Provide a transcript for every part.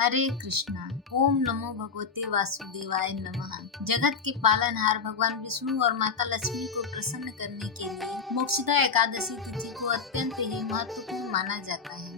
हरे कृष्णा। ओम नमो भगवते वासुदेवाय नमः। जगत के पालनहार भगवान विष्णु और माता लक्ष्मी को प्रसन्न करने के लिए मोक्षदा एकादशी तिथि को अत्यंत ही महत्वपूर्ण माना जाता है।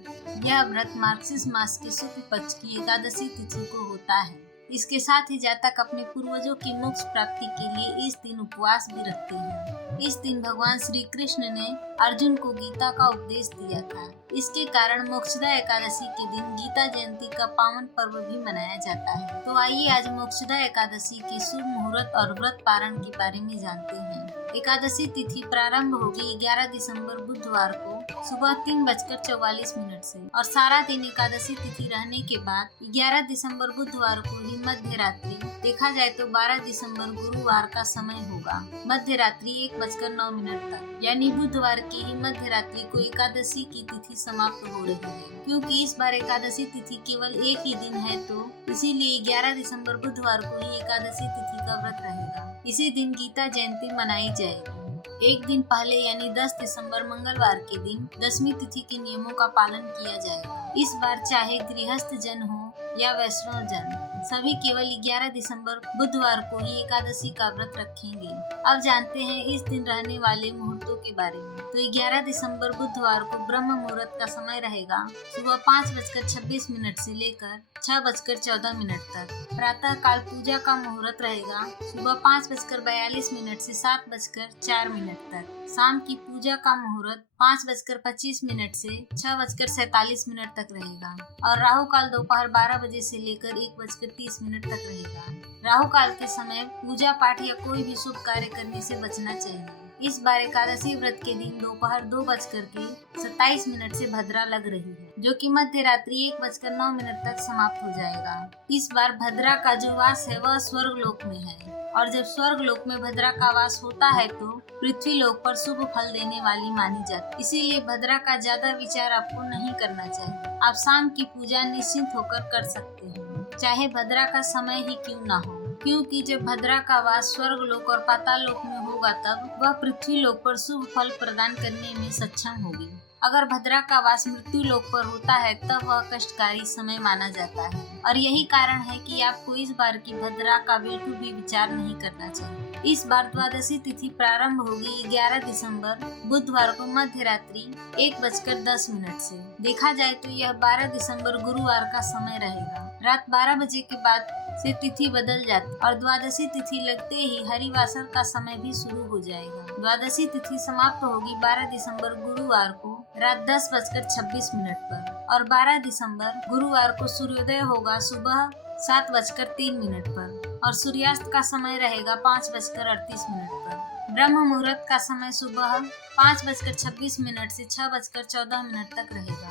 यह व्रत मार्गशीर्ष मास के शुक्ल पक्ष की एकादशी तिथि को होता है। इसके साथ ही जातक अपने पूर्वजों की मोक्ष प्राप्ति के लिए इस दिन उपवास भी रखते हैं। इस दिन भगवान श्री कृष्ण ने अर्जुन को गीता का उपदेश दिया था। इसके कारण मोक्षदा एकादशी के दिन गीता जयंती का पावन पर्व भी मनाया जाता है। तो आइए आज मोक्षदा एकादशी की शुभ मुहूर्त और व्रत पारण के बारे में जानते हैं। एकादशी तिथि प्रारंभ होगी 11 दिसंबर बुधवार को सुबह 3:44 से और सारा दिन एकादशी तिथि रहने के बाद 11 दिसंबर बुधवार को ही मध्य रात्रि, देखा जाए तो 12 दिसंबर गुरुवार का समय होगा मध्य रात्रि 1:09 तक, यानी बुधवार की ही मध्य रात्रि को एकादशी की तिथि समाप्त हो रही है। क्योंकि इस बार एकादशी तिथि केवल एक ही दिन है तो इसीलिए 11 दिसंबर बुधवार को ही एकादशी तिथि का व्रत रहेगा। इसी दिन गीता जयंती मनाई जाएगी। एक दिन पहले यानी 10 दिसंबर मंगलवार के दिन दशमी तिथि के नियमों का पालन किया जाएगा। इस बार चाहे गृहस्थ जन हो या वैष्णव जन, सभी केवल 11 दिसंबर बुधवार को ही एकादशी का व्रत रखेंगे। अब जानते हैं इस दिन रहने वाले मुहूर्तों के बारे में। तो 11 दिसंबर बुधवार को ब्रह्म मुहूर्त का समय रहेगा सुबह 5:26 से लेकर 6:14 तक। प्रातः काल पूजा का मुहूर्त रहेगा सुबह 5:42 से 7:04 तक। शाम की पूजा का मुहूर्त 5:25 से 6:47 तक रहेगा और राहु काल दोपहर 12 बजे से लेकर 1:30 तक रहेगा। राहु काल के समय पूजा पाठ या कोई भी शुभ कार्य करने से बचना चाहिए। इस बार एकादशी व्रत के दिन दोपहर 2:27 से भद्रा लग रही है, जो कि मध्य रात्रि 1:09 तक समाप्त हो जाएगा। इस बार भद्रा का जो वास है वह स्वर्ग लोक में है और जब स्वर्ग लोक में भद्रा का वास होता है तो पृथ्वी लोक पर शुभ फल देने वाली मानी जाती है। इसीलिए भद्रा का ज्यादा विचार आपको नहीं करना चाहिए। आप शाम की पूजा निश्चिंत होकर कर सकते हैं, चाहे भद्रा का समय ही क्यों ना हो, क्योंकि जब भद्रा का वास स्वर्ग लोक और पाताल लोक में होगा तब वह पृथ्वी लोक पर शुभ फल प्रदान करने में सक्षम होगी। अगर भद्रा का वास मृत्यु लोक पर होता है तब वह कष्टकारी समय माना जाता है और यही कारण है कि आपको इस बार की भद्रा का बिल्कुल भी विचार नहीं करना चाहिए। इस बार द्वादशी तिथि प्रारंभ होगी 11 दिसंबर बुधवार को मध्य रात्रि 1:10 से। देखा जाए तो यह 12 दिसंबर गुरुवार का समय रहेगा। रात 12 बजे के बाद से तिथि बदल जाती और द्वादशी तिथि लगते ही हरिवासर का समय भी शुरू हो जाएगा। द्वादशी तिथि समाप्त होगी 12 दिसंबर गुरुवार को रात 10:26 पर और 12 दिसंबर गुरुवार को सूर्योदय होगा सुबह 7:03 पर और सूर्यास्त का समय रहेगा 5:38 पर। ब्रह्म मुहूर्त का समय सुबह 5:26 से 6:14 तक रहेगा।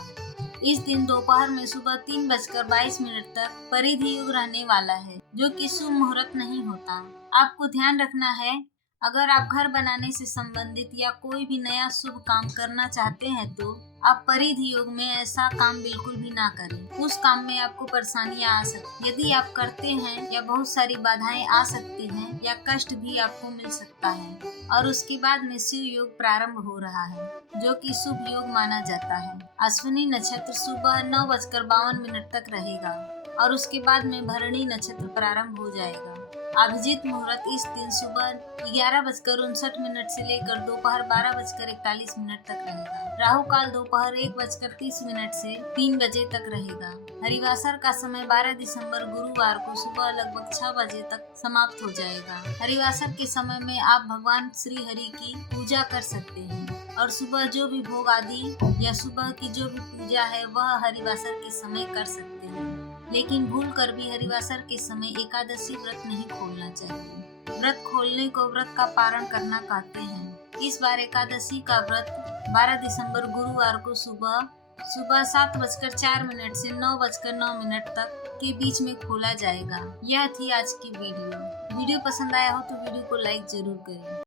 इस दिन दोपहर में सुबह 3:22 तक परिधि युग रहने वाला है, जो कि शुभ मुहूर्त नहीं होता। आपको ध्यान रखना है, अगर आप घर बनाने से संबंधित या कोई भी नया शुभ काम करना चाहते हैं तो आप परिधि योग में ऐसा काम बिल्कुल भी ना करें। उस काम में आपको परेशानियां आ सकती, यदि आप करते हैं या बहुत सारी बाधाएं आ सकती हैं या कष्ट भी आपको मिल सकता है। और उसके बाद में शिव योग प्रारंभ हो रहा है, जो कि शुभ योग माना जाता है। अश्विनी नक्षत्र सुबह 9:52 तक रहेगा और उसके बाद में भरणी नक्षत्र प्रारंभ हो जाएगा। अभिजीत मुहूर्त इस दिन सुबह 11:59 से लेकर दोपहर 12:41 तक रहेगा। राहु काल दोपहर 1:30 से 3 बजे तक रहेगा। हरिवासर का समय 12 दिसंबर गुरुवार को सुबह लगभग 6 बजे तक समाप्त हो जाएगा। हरिवासर के समय में आप भगवान श्री हरि की पूजा कर सकते हैं और सुबह जो भी भोग आदि या सुबह की जो भी पूजा है वह हरिवासर के समय कर सकते हैं। लेकिन भूल कर भी हरिवासर के समय एकादशी व्रत नहीं खोलना चाहिए। व्रत खोलने को व्रत का पारण करना कहते हैं। इस बार एकादशी का व्रत 12 दिसंबर गुरुवार को सुबह 7:04 से 9:09 तक के बीच में खोला जाएगा। यह थी आज की वीडियो पसंद आया हो तो वीडियो को लाइक जरूर करें।